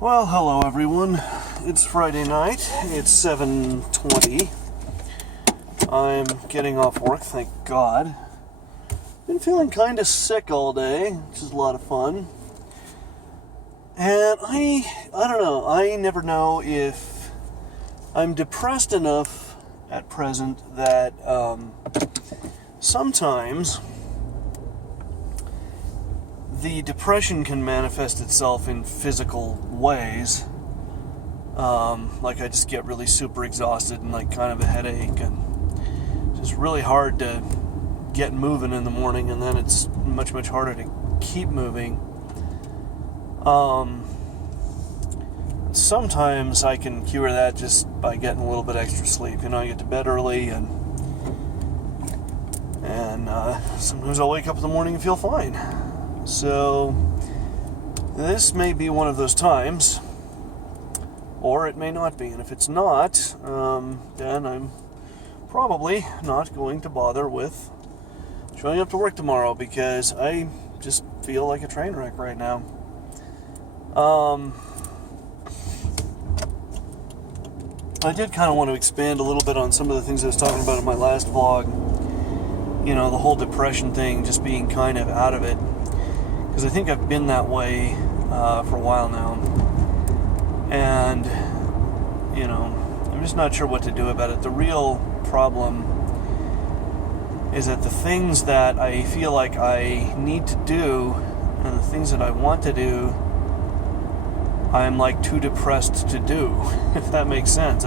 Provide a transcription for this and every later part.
Well, hello everyone. It's Friday night. It's 7:20. I'm getting off work, thank God. Been feeling kind of sick all day, which is a lot of fun. And I don't know. I never know if I'm depressed enough at present that sometimes the depression can manifest itself in physical ways. Like I just get really super exhausted and like kind of a headache, and it's just really hard to get moving in the morning, and then it's much harder to keep moving. Sometimes I can cure that just by getting a little bit extra sleep. I get to bed early, and sometimes I'll wake up in the morning and feel fine. So this may be one of those times, or it may not be. And if it's not, then I'm probably not going to bother with showing up to work tomorrow, because I just feel like a train wreck right now. I did kind of want to expand a little bit on some of the things I was talking about in my last vlog. The whole depression thing, just being kind of out of it. Because I think I've been that way for a while now. And, I'm just not sure what to do about it. The real problem is that the things that I feel like I need to do and the things that I want to do, I'm like too depressed to do, if that makes sense.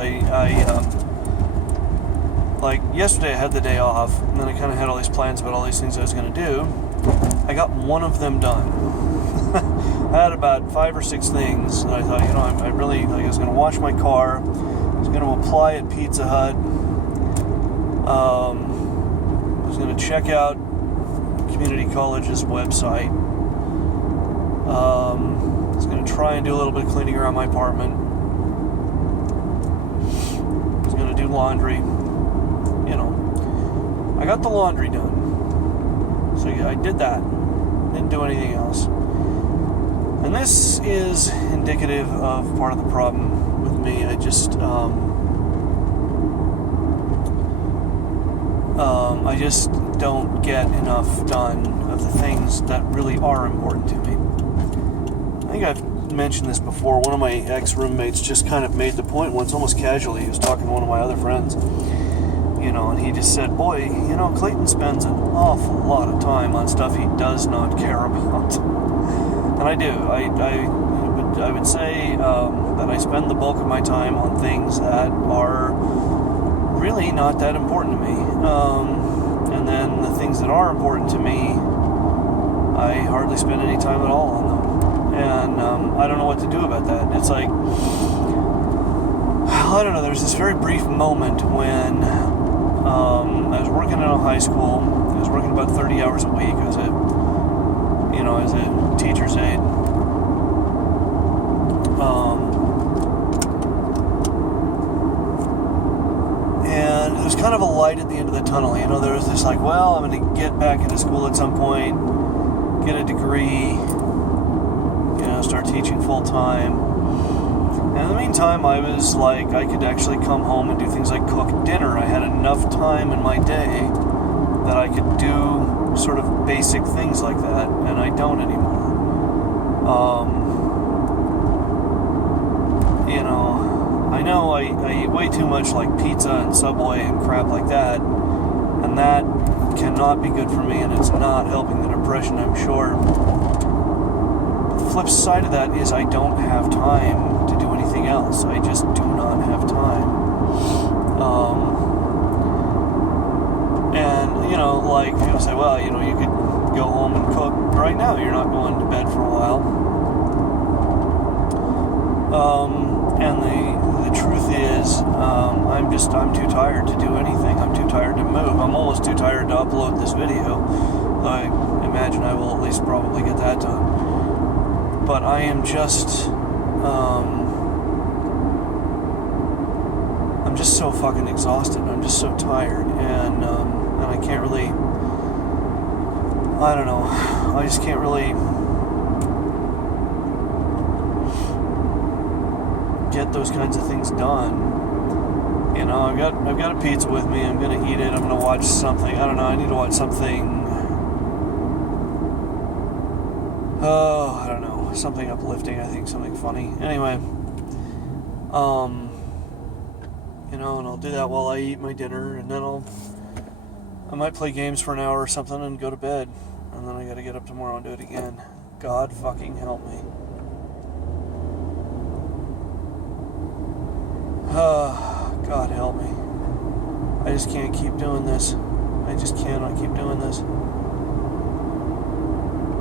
Like yesterday I had the day off, and then I kind of had all these plans about all these things I was going to do. I got one of them done. I had about 5 or 6 things, and I thought, I really, I was going to wash my car, I was going to apply at Pizza Hut, I was going to check out community college's website, I was going to try and do a little bit of cleaning around my apartment, I was going to do laundry. I got the laundry done. So yeah, I did that. Didn't do anything else. And this is indicative of part of the problem with me. I just don't get enough done of the things that really are important to me. I think I've mentioned this before. One of my ex-roommates just kind of made the point once, almost casually. He was talking to one of my other friends. And he just said, boy, Clayton spends an awful lot of time on stuff he does not care about. And I do. I would say that I spend the bulk of my time on things that are really not that important to me. And then the things that are important to me, I hardly spend any time at all on them. And I don't know what to do about that. It's like, I don't know, there's this very brief moment when I was working in a high school. I was working about 30 hours a week as a teacher's aide. And there was kind of a light at the end of the tunnel. There was this like, well, I'm going to get back into school at some point, get a degree, start teaching full time. And in the meantime, I was like, I could actually come home and do things like cook dinner. I had enough time in my day that I could do sort of basic things like that, and I don't anymore. I know I eat way too much like pizza and Subway and crap like that, and that cannot be good for me, and it's not helping the depression, I'm sure. The flip side of that is I don't have time to do anything else. I just do not have time. And, like, people say, well, you could go home and cook right now. You're not going to bed for a while. And the truth is, I'm too tired to do anything. I'm too tired to move. I'm almost too tired to upload this video. I imagine I will at least probably get that done. But I am just, I'm just so fucking exhausted. I'm just so tired, and I can't really, I don't know, I just can't really get those kinds of things done. You know, I've got a pizza with me. I'm gonna eat it. I'm gonna watch something. I don't know. I need to watch something. Oh, I don't know. Something uplifting. I think something funny. Anyway, you know, and I'll do that while I eat my dinner, and then I might play games for an hour or something and go to bed, and then I got to get up tomorrow and do it again. God fucking help me. God help me. I just can't keep doing this. I just cannot keep doing this. I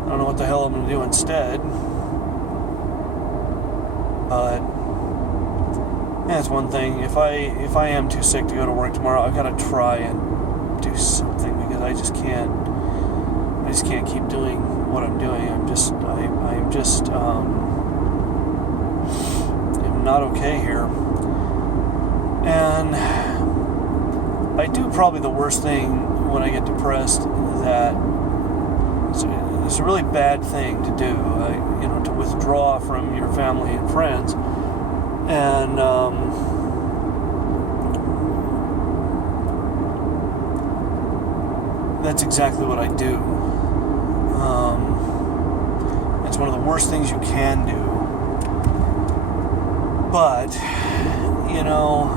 don't know what the hell I'm going to do instead. But that's one thing. If I am too sick to go to work tomorrow, I've got to try and do something, because I just can't keep doing what I'm doing. I'm not okay here. And I do probably the worst thing when I get depressed, that it's a really bad thing to do, you know, to withdraw from your family and friends. And that's exactly what I do. It's one of the worst things you can do. But, you know,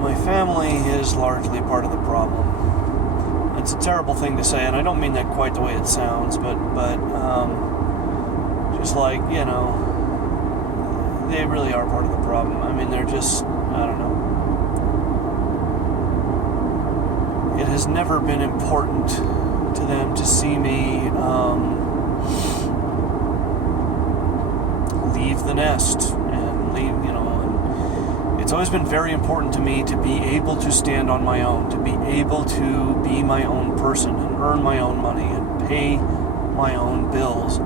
my family is largely part of the problem. It's a terrible thing to say, and I don't mean that quite the way it sounds, but just like, you know, they really are part of the problem. I mean, they're just, I don't know. It has never been important to them to see me leave the nest and leave, you know. And it's always been very important to me to be able to stand on my own, to be able to be my own person and earn my own money and pay my own bills.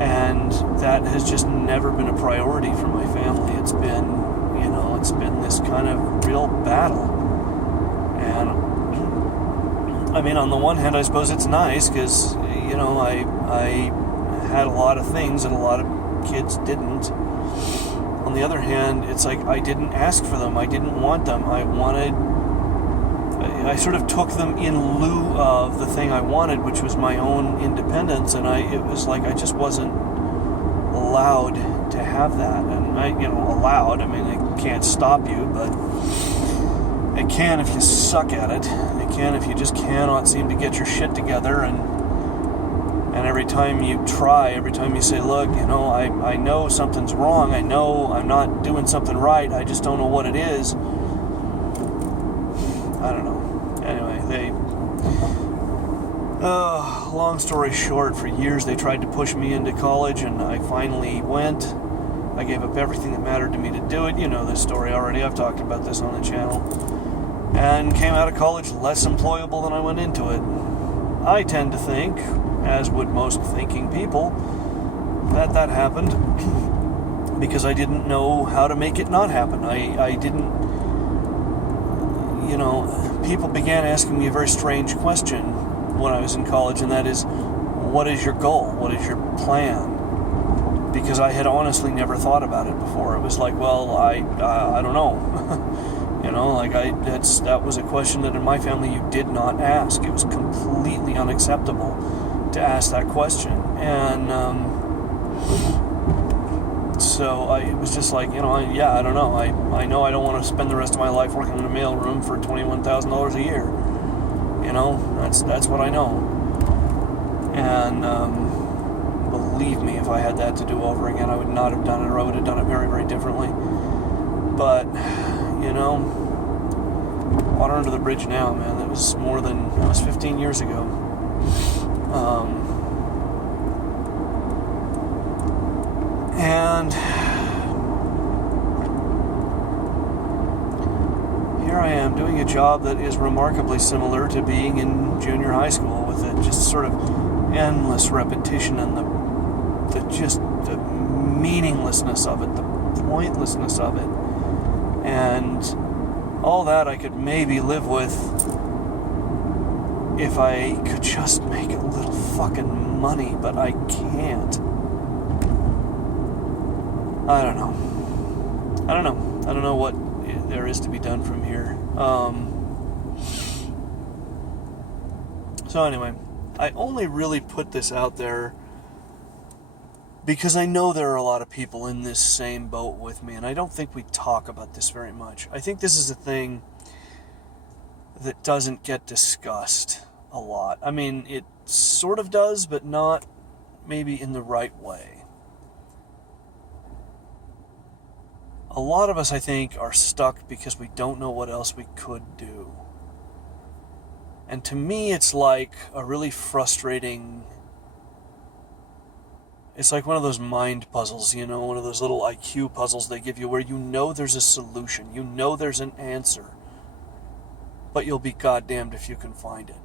And that has just never been a priority for my family. It's been, you know, it's been this kind of real battle. And I mean, on the one hand, I suppose it's nice because, you know, I had a lot of things that a lot of kids didn't. On the other hand, it's like I didn't ask for them. I didn't want them. I sort of took them in lieu of the thing I wanted, which was my own independence. And it was like I just wasn't allowed to have that. And allowed, I mean, it can't stop you, but it can if you suck at it. It can if you just cannot seem to get your shit together, and every time you try, every time you say, look, you know, I know something's wrong, I know I'm not doing something right, I just don't know what it is. I don't know. Anyway, long story short, for years they tried to push me into college, and I finally went. I gave up everything that mattered to me to do it. You know this story already. I've talked about this on the channel. And came out of college less employable than I went into it. I tend to think, as would most thinking people, that happened because I didn't know how to make it not happen. I didn't, you know, people began asking me a very strange question when I was in college, and that is, what is your goal? What is your plan? Because I had honestly never thought about it before. It was like, well, I don't know. You know, like that was a question that in my family you did not ask. It was completely unacceptable to ask that question. And so it was just like, you know, I don't know. I know I don't want to spend the rest of my life working in a mailroom for $21,000 a year. You know, that's what I know. And believe me, if I had that to do over again, I would not have done it, or I would have done it very, very differently. But, you know, water under the bridge now, man. That was 15 years ago. And here I am doing a job that is remarkably similar to being in junior high school, with it just sort of endless repetition and the meaninglessness of it, the pointlessness of it. And all that I could maybe live with if I could just make a little fucking money, but I can't. I don't know. I don't know what there is to be done from here. So anyway, I only really put this out there because I know there are a lot of people in this same boat with me, and I don't think we talk about this very much. I think this is a thing that doesn't get discussed a lot. I mean, it sort of does, but not maybe in the right way. A lot of us, I think, are stuck because we don't know what else we could do. And to me, it's like a really frustrating... It's like one of those mind puzzles, you know, one of those little IQ puzzles they give you where you know there's a solution, you know there's an answer, but you'll be goddamned if you can find it.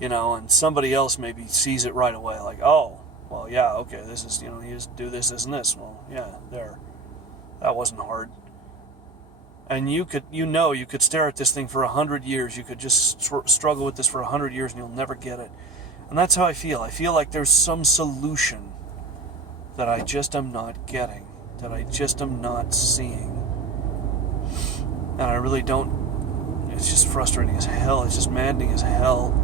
You know, and somebody else maybe sees it right away, like, oh, well, yeah, okay, this is, you know, you just do this, and this. Well, yeah, there. That wasn't hard. And you could stare at this thing for 100 years. You could just struggle with this for 100 years and you'll never get it. And that's how I feel. I feel like there's some solution that I just am not getting, that I just am not seeing. And I really don't... It's just frustrating as hell. It's just maddening as hell.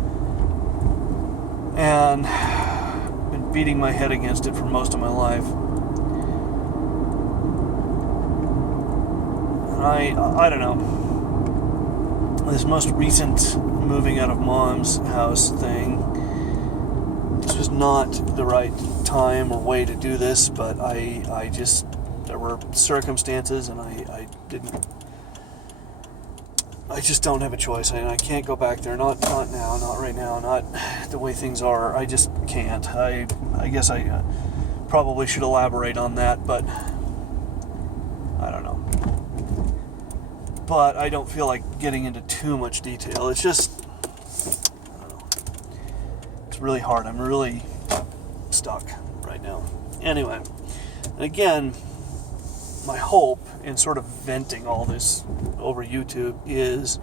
And I've been beating my head against it for most of my life. I don't know. This most recent moving out of mom's house thing, this was not the right time or way to do this, but I just, there were circumstances and I just don't have a choice. I can't go back there, not now, not right now, not the way things are. I just can't. I guess I probably should elaborate on that, but I don't know. But I don't feel like getting into too much detail. It's just, I don't know. It's really hard. I'm really stuck right now. Anyway, and again, my hope in sort of venting all this over YouTube is,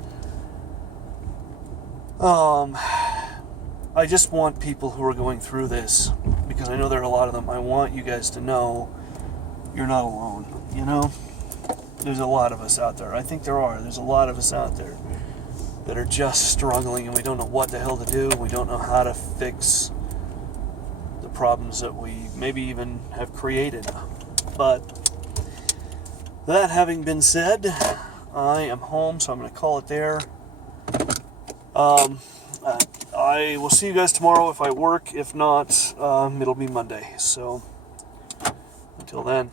I just want people who are going through this, because I know there are a lot of them, I want you guys to know you're not alone, you know? There's a lot of us out there. I think there's a lot of us out there that are just struggling and we don't know what the hell to do. We don't know how to fix the problems that we maybe even have created. But that having been said, I am home, so I'm going to call it there. I will see you guys tomorrow if I work. If not, it'll be Monday. So until then.